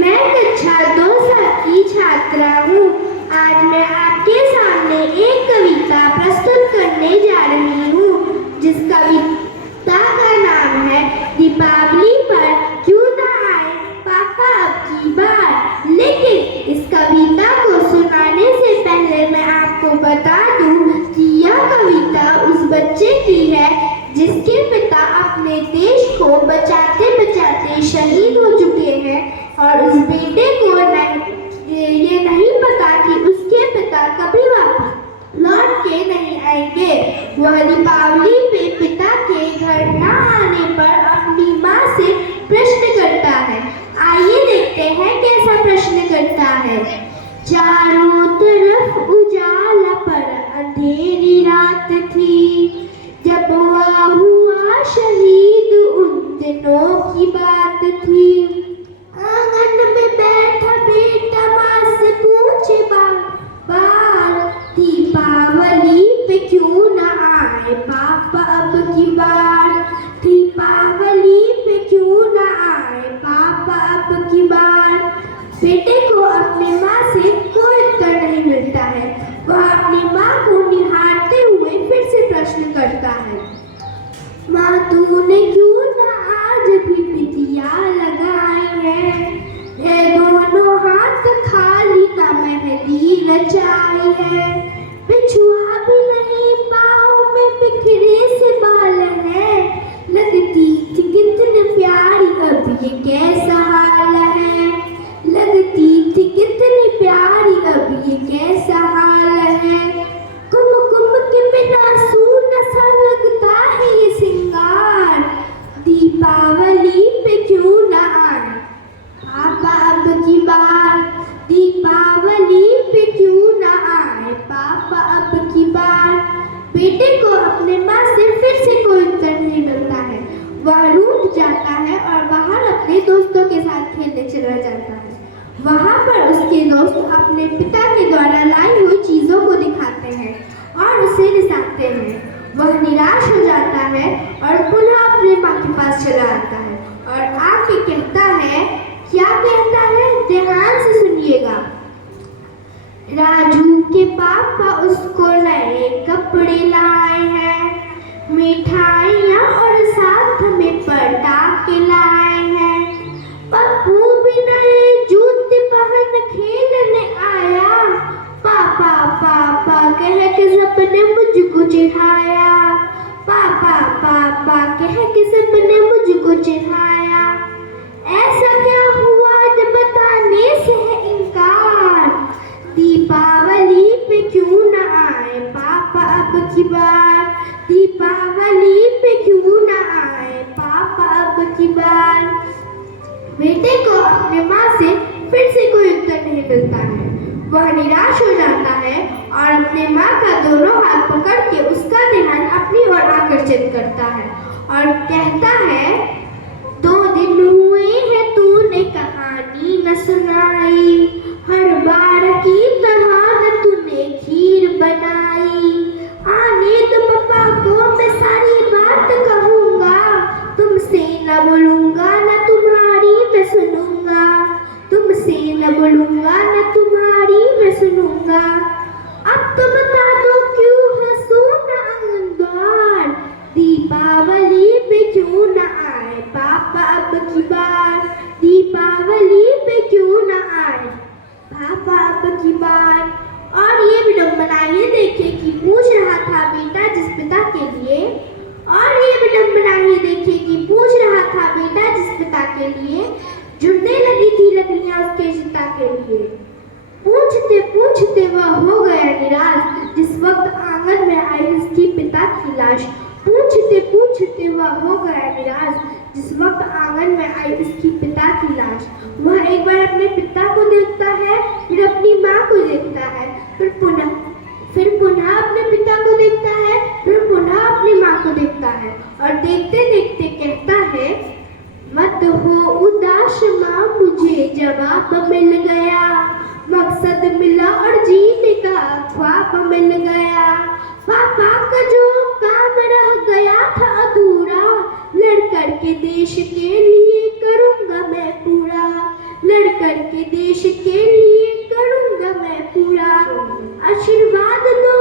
मैं कक्षा 2 की छात्रा हूँ। आज मैं आपके सामने एक कविता प्रस्तुत करने जा रही हूँ, जिस कविता का नाम है दीपावली पर क्यों ना आए पापा अब की बार। लेकिन इस कविता को सुनाने से पहले मैं आपको बता दूं कि यह कविता उस बच्चे की है जिसके पिता अपने देश को बचाते बचाते शहीद हो चुके हैं, और उस बेटे को ये नहीं पता कि उसके पिता कभी वापस लौट के नहीं आएंगे। वह दीपावली पे पिता के घर न आने पर अपनी माँ से प्रश्न करता है। आइए देखते हैं कैसा प्रश्न करता है। चारों तरफ उजाला पर अंधेरी रात थी, जब वह हुआ शहीद उन दिनों की बात थी। आंगन में बैठा बेटा माँ से पूछे बार बार, दीपावली पे क्यों न आए पापा अब की बार। दीपावली पे क्यों न आए पापा अब की बार। बेटे को अपनी माँ से कोई उत्तर नहीं मिलता है। वह अपनी माँ को निहारते हुए फिर से प्रश्न करता है, माँ तूने क्यों न आज भी बिटिया लगाई है। ये दोनों हाथ खाली न मेहंदी रचाई है। बिछुआ भी नहीं पाँव में बिखरे से बाल है। लगती थी कितनी प्यारी अब ये कैसा हाल है। लगती थी कितनी प्यारी अब ये कैसा हाल है। कुमकुम के बिना सूना सा लगता है ये सिंगार। दीपावली पे क्यों न आए पापा अब की बार। दीपावली पे क्यों न आए पापा अब की बार। बेटे को अपने माँ से फिर से कोई उत्तर नहीं मिलता है। वह रूठ जाता है और बाहर अपने दोस्तों के साथ खेलने चला जाता है। वहाँ पर उसके दोस्त अपने पिता के द्वारा लाई हुई चीजों को दिखाते हैं और उसे रिसाते हैं। वह निराश हो जाता है और पुनः अपने माँ के पास चला आता है और आके कहता है, क्या कहता है, ध्यान से सुनिएगा। राजू के पापा उसको नए कपड़े लाए हैं, मिठाइयाँ और साथ में पटाखे लाए हैं। पप्पू भी नए जूते पहन खेलने आया। पापा पापा कह के सबने मुझको चिढ़ाया। पापा पापा कह के सबने मुझको चिढ़ाया। ऐसा क्या हुआ जब बताने से है इनकार। दीपावली पे क्यों न आए पापा अब की बार। दीपावली पे क्यों न आए पापा अब की बार। बेटे को अपने माँ से फिर से कोई उत्तर नहीं मिलता है। वह निराश हो जाता है और अपने माँ का दोनों हाथ पकड़ के उसका ध्यान अपनी ओर आकर्षित करता है और कहता है, 2 दिन हुए हैं तूने कहानी न सुनाई। हर बार की तरह न तूने खीर बनाई। आने तो पापा को मैं सारी बात कहूँगा। तुमसे न बोलूँगा न तुम्हारी मैं सुनूँगा। तुमसे न बोलूँगा न तुम्हारी मैं सुनूँगा। अब तो बता दो क्यों है सोना आंगनबार। दीपावली पे क्यों न आए पापा अब की बार। दीपावली पे क्यों न आए पापा अब की बार। और ये विडंबना ये देखिए कि पूछ रहा था बेटा जिस पिता के लिए। और ये विडंबना ये देखिए कि पूछ रहा था बेटा जिस पिता के लिए, जुड़ने लगी थी लकड़ियां उसके चिता के लिए। पूछते पूछते वह हो गया निराश जिस वक्त आंगन में आई उसकी पिता की लाश। पूछते पूछते वह हो गया निराश जिस वक्त आंगन में आई उसकी पिता की लाश। वह एक बार अपने पिता को देखता है, फिर अपनी माँ को देखता है, फिर पुनः अपने पिता को देखता है, फिर पुनः अपनी माँ को देखता है और देखते देखते कहता है, मत हो उदास माँ मुझे जवाब मिल गया। मकसद मिला और जीने का ख्वाब मिल गया। पापा का जो काम रह गया था अधूरा, लड़ कर के देश के लिए करूँगा मैं पूरा। लड़ करके देश के लिए करूँगा मैं पूरा। आशीर्वाद दो